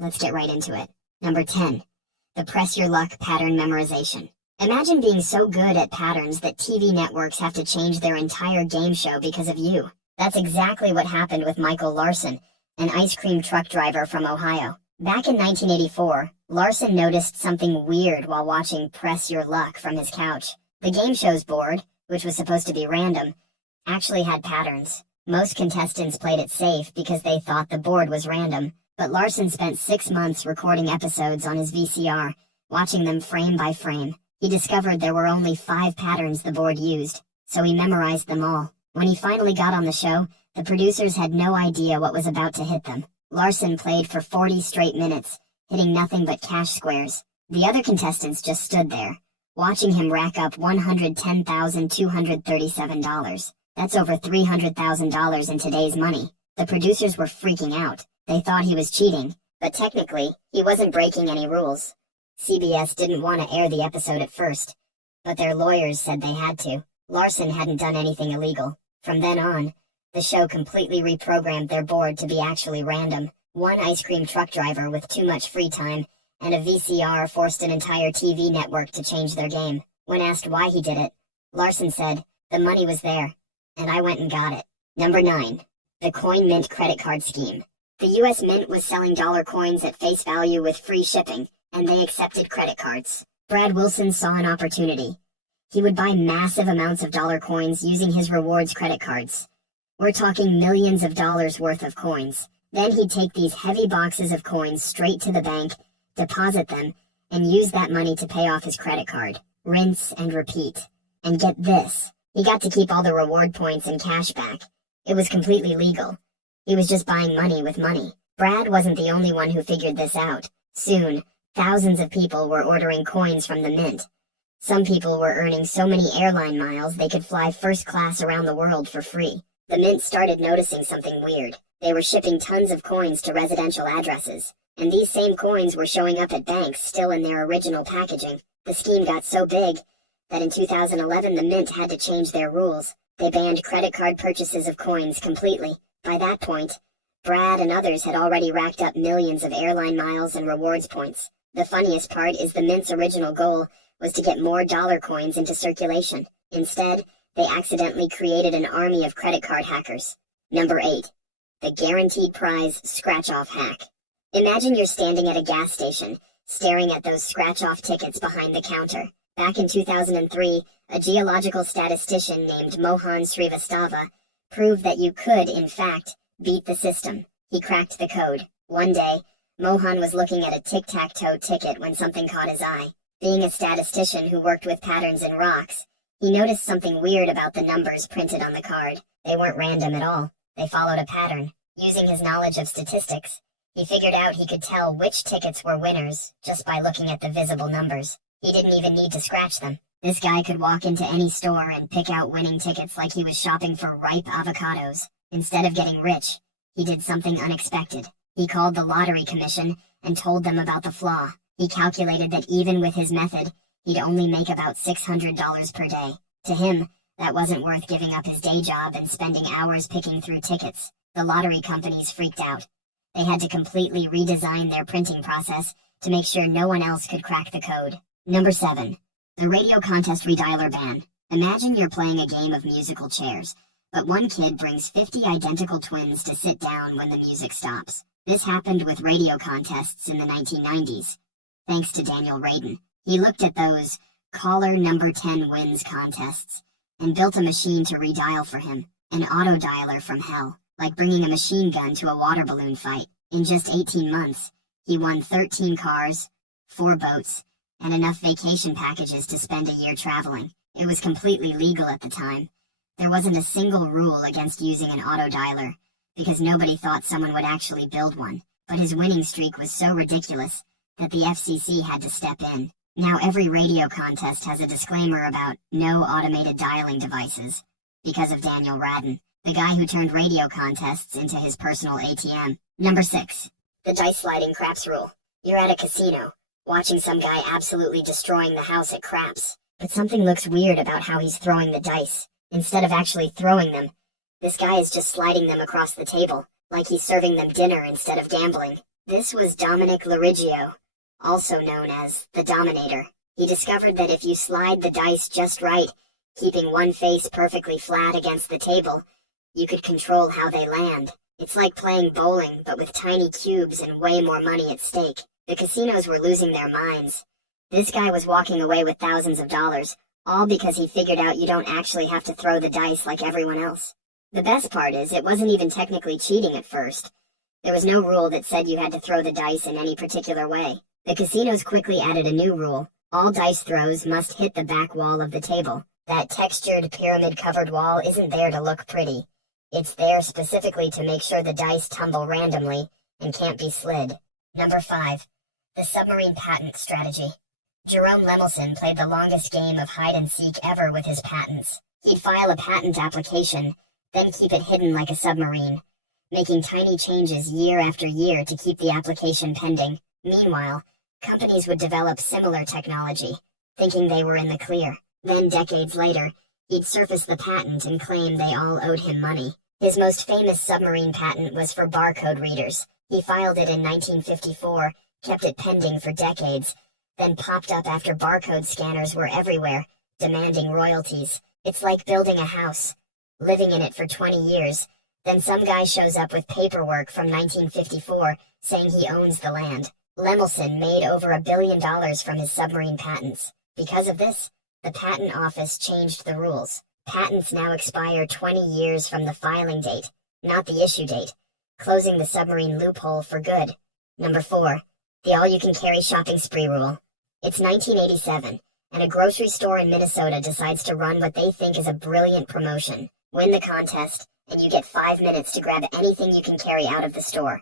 Let's get right into it. Number 10. The Press Your Luck pattern memorization. Imagine being so good at patterns that TV networks have to change their entire game show because of you. That's exactly what happened with Michael Larson, an ice cream truck driver from Ohio. Back in 1984, Larson noticed something weird while watching Press Your Luck from his couch. The game show's board, which was supposed to be random, actually had patterns. Most contestants played it safe because they thought the board was random, but Larson spent 6 months recording episodes on his VCR, watching them frame by frame. He discovered there were only 5 patterns the board used, so he memorized them all. When he finally got on the show, the producers had no idea what was about to hit them. Larson played for 40 straight minutes, hitting nothing but cash squares. The other contestants just stood there, watching him rack up $110,237. That's over $300,000 in today's money. The producers were freaking out. They thought he was cheating, but technically, he wasn't breaking any rules. CBS didn't want to air the episode at first, but their lawyers said they had to. Larson hadn't done anything illegal. From then on, the show completely reprogrammed their board to be actually random. One ice cream truck driver with too much free time and a VCR forced an entire TV network to change their game. When asked why he did it, Larson said, "The money was there, and I went and got it." Number 9. The Coin Mint Credit Card Scheme. The U.S. Mint was selling dollar coins at face value with free shipping, and they accepted credit cards. Brad Wilson saw an opportunity. He would buy massive amounts of dollar coins using his rewards credit cards. We're talking millions of dollars worth of coins. Then he'd take these heavy boxes of coins straight to the bank, deposit them, and use that money to pay off his credit card. Rinse and repeat. And get this, he got to keep all the reward points and cash back. It was completely legal. He was just buying money with money. Brad wasn't the only one who figured this out. Soon, thousands of people were ordering coins from the Mint. Some people were earning so many airline miles they could fly first class around the world for free. The Mint started noticing something weird. They were shipping tons of coins to residential addresses, and these same coins were showing up at banks still in their original packaging. The scheme got so big that in 2011 the Mint had to change their rules. They banned credit card purchases of coins completely. By that point, Brad and others had already racked up millions of airline miles and rewards points. The funniest part is the Mint's original goal was to get more dollar coins into circulation. Instead, they accidentally created an army of credit card hackers. Number 8. The Guaranteed Prize Scratch-Off Hack. Imagine you're standing at a gas station, staring at those scratch-off tickets behind the counter. Back in 2003, a geological statistician named Mohan Srivastava proved that you could, in fact, beat the system. He cracked the code. One day, Mohan was looking at a tic-tac-toe ticket when something caught his eye. Being a statistician who worked with patterns in rocks, he noticed something weird about the numbers printed on the card. They weren't random at all. They followed a pattern. Using his knowledge of statistics, he figured out he could tell which tickets were winners just by looking at the visible numbers. He didn't even need to scratch them. This guy could walk into any store and pick out winning tickets like he was shopping for ripe avocados. Instead of getting rich, he did something unexpected. He called the lottery commission and told them about the flaw. He calculated that even with his method, he'd only make about $600 per day. To him, that wasn't worth giving up his day job and spending hours picking through tickets. The lottery companies freaked out. They had to completely redesign their printing process to make sure no one else could crack the code. Number 7. The radio contest redialer ban. Imagine you're playing a game of musical chairs, but one kid brings 50 identical twins to sit down when the music stops. This happened with radio contests in the 1990s. Thanks to Daniel Radin. He looked at those caller number 10 wins contests and built a machine to redial for him, an auto dialer from hell, like bringing a machine gun to a water balloon fight. In just 18 months, he won 13 cars, 4 boats, and enough vacation packages to spend a year traveling. It was completely legal at the time. There wasn't a single rule against using an auto dialer, because nobody thought someone would actually build one. But his winning streak was so ridiculous that the FCC had to step in. Now every radio contest has a disclaimer about no automated dialing devices, because of Daniel Radin, the guy who turned radio contests into his personal ATM. Number 6. The dice sliding craps rule. You're at a casino, watching some guy absolutely destroying the house at craps. But something looks weird about how he's throwing the dice. Instead of actually throwing them, this guy is just sliding them across the table, like he's serving them dinner instead of gambling. This was Dominic Lariggio, also known as the Dominator. He discovered that if you slide the dice just right, keeping one face perfectly flat against the table, you could control how they land. It's like playing bowling, but with tiny cubes and way more money at stake. The casinos were losing their minds. This guy was walking away with thousands of dollars, all because he figured out you don't actually have to throw the dice like everyone else. The best part is, it wasn't even technically cheating at first. There was no rule that said you had to throw the dice in any particular way. The casinos quickly added a new rule. All dice throws must hit the back wall of the table. That textured pyramid-covered wall isn't there to look pretty. It's there specifically to make sure the dice tumble randomly and can't be slid. Number 5. The submarine patent strategy. Jerome Lemelson played the longest game of hide-and-seek ever with his patents. He'd file a patent application, then keep it hidden like a submarine, making tiny changes year after year to keep the application pending. Meanwhile, companies would develop similar technology, thinking they were in the clear. Then, decades later, he'd surface the patent and claim they all owed him money. His most famous submarine patent was for barcode readers. He filed it in 1954, kept it pending for decades, then popped up after barcode scanners were everywhere, demanding royalties. It's like building a house, living in it for 20 years, then some guy shows up with paperwork from 1954 saying he owns the land. Lemelson made over $1 billion from his submarine patents. Because of this, the Patent Office changed the rules. Patents now expire 20 years from the filing date, not the issue date, closing the submarine loophole for good. Number 4. The all-you-can-carry shopping spree rule. It's 1987, and a grocery store in Minnesota decides to run what they think is a brilliant promotion. Win the contest, and you get 5 minutes to grab anything you can carry out of the store.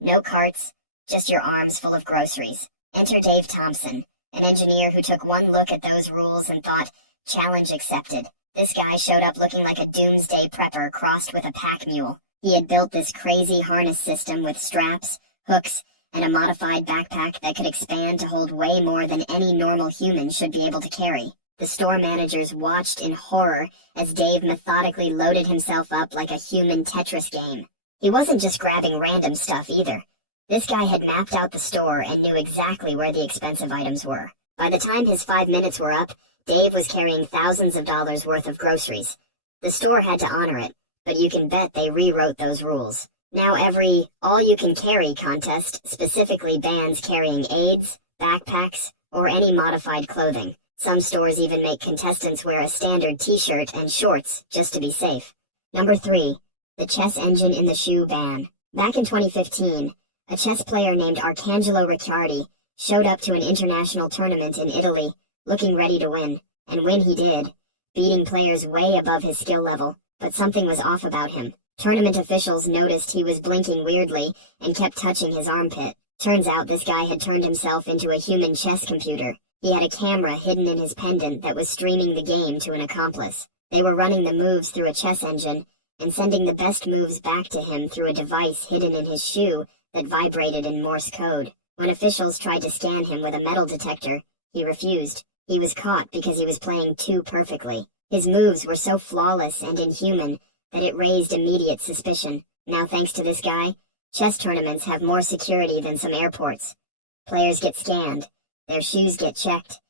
No carts, just your arms full of groceries. Enter Dave Thompson, an engineer who took one look at those rules and thought, challenge accepted. This guy showed up looking like a doomsday prepper crossed with a pack mule. He had built this crazy harness system with straps, hooks, and a modified backpack that could expand to hold way more than any normal human should be able to carry. The store managers watched in horror as Dave methodically loaded himself up like a human Tetris game. He wasn't just grabbing random stuff either. This guy had mapped out the store and knew exactly where the expensive items were. By the time his 5 minutes were up, Dave was carrying thousands of dollars worth of groceries. The store had to honor it, but you can bet they rewrote those rules. Now every all-you-can-carry contest specifically bans carrying aids, backpacks, or any modified clothing. Some stores even make contestants wear a standard t-shirt and shorts just to be safe. Number 3. The chess engine in the shoe ban. Back in 2015, a chess player named Arcangelo Ricciardi showed up to an international tournament in Italy, looking ready to win, and win he did, beating players way above his skill level, but something was off about him. Tournament officials noticed he was blinking weirdly and kept touching his armpit. Turns out this guy had turned himself into a human chess computer. He had a camera hidden in his pendant that was streaming the game to an accomplice. They were running the moves through a chess engine and sending the best moves back to him through a device hidden in his shoe that vibrated in Morse code. When officials tried to scan him with a metal detector, he refused. He was caught because he was playing too perfectly. His moves were so flawless and inhuman that it raised immediate suspicion. Now thanks to this guy, chess tournaments have more security than some airports. Players get scanned, their shoes get checked,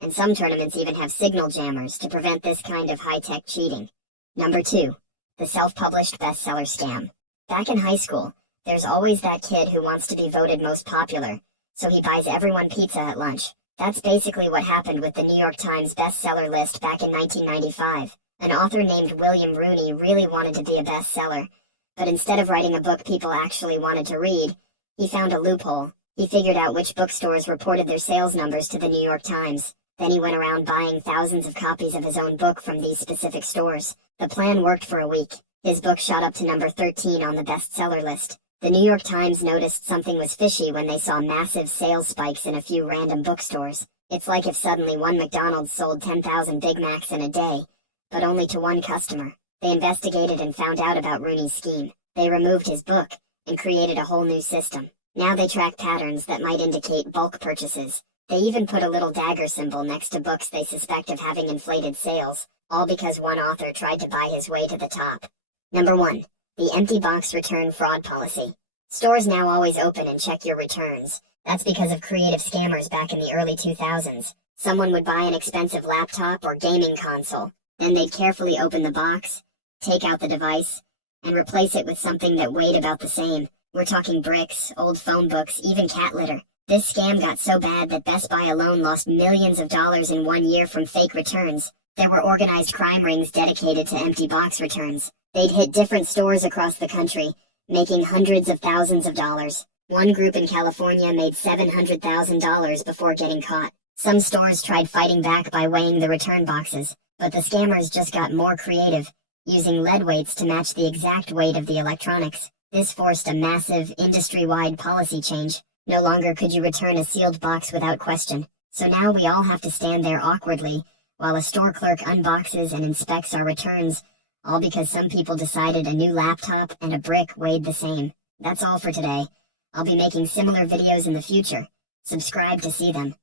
and some tournaments even have signal jammers to prevent this kind of high-tech cheating. Number 2. The self-published bestseller scam. Back in high school, there's always that kid who wants to be voted most popular, so he buys everyone pizza at lunch. That's basically what happened with the New York Times bestseller list back in 1995. An author named William Rooney really wanted to be a bestseller, but instead of writing a book people actually wanted to read, he found a loophole. He figured out which bookstores reported their sales numbers to the New York Times. Then he went around buying thousands of copies of his own book from these specific stores. The plan worked for a week. His book shot up to number 13 on the bestseller list. The New York Times noticed something was fishy when they saw massive sales spikes in a few random bookstores. It's like if suddenly one McDonald's sold 10,000 Big Macs in a day, but only to one customer. They investigated and found out about Rooney's scheme. They removed his book and created a whole new system. Now they track patterns that might indicate bulk purchases. They even put a little dagger symbol next to books they suspect of having inflated sales, all because one author tried to buy his way to the top. Number 1. The empty box return fraud policy. Stores now always open and check your returns. That's because of creative scammers back in the early 2000s. Someone would buy an expensive laptop or gaming console. Then they'd carefully open the box, take out the device, and replace it with something that weighed about the same. We're talking bricks, old phone books, even cat litter. This scam got so bad that Best Buy alone lost millions of dollars in 1 year from fake returns. There were organized crime rings dedicated to empty box returns. They'd hit different stores across the country, making hundreds of thousands of dollars. One group in California made $700,000 before getting caught. Some stores tried fighting back by weighing the return boxes, but the scammers just got more creative, using lead weights to match the exact weight of the electronics. This forced a massive, industry-wide policy change. No longer could you return a sealed box without question. So now we all have to stand there awkwardly while a store clerk unboxes and inspects our returns, all because some people decided a new laptop and a brick weighed the same. That's all for today. I'll be making similar videos in the future. Subscribe to see them.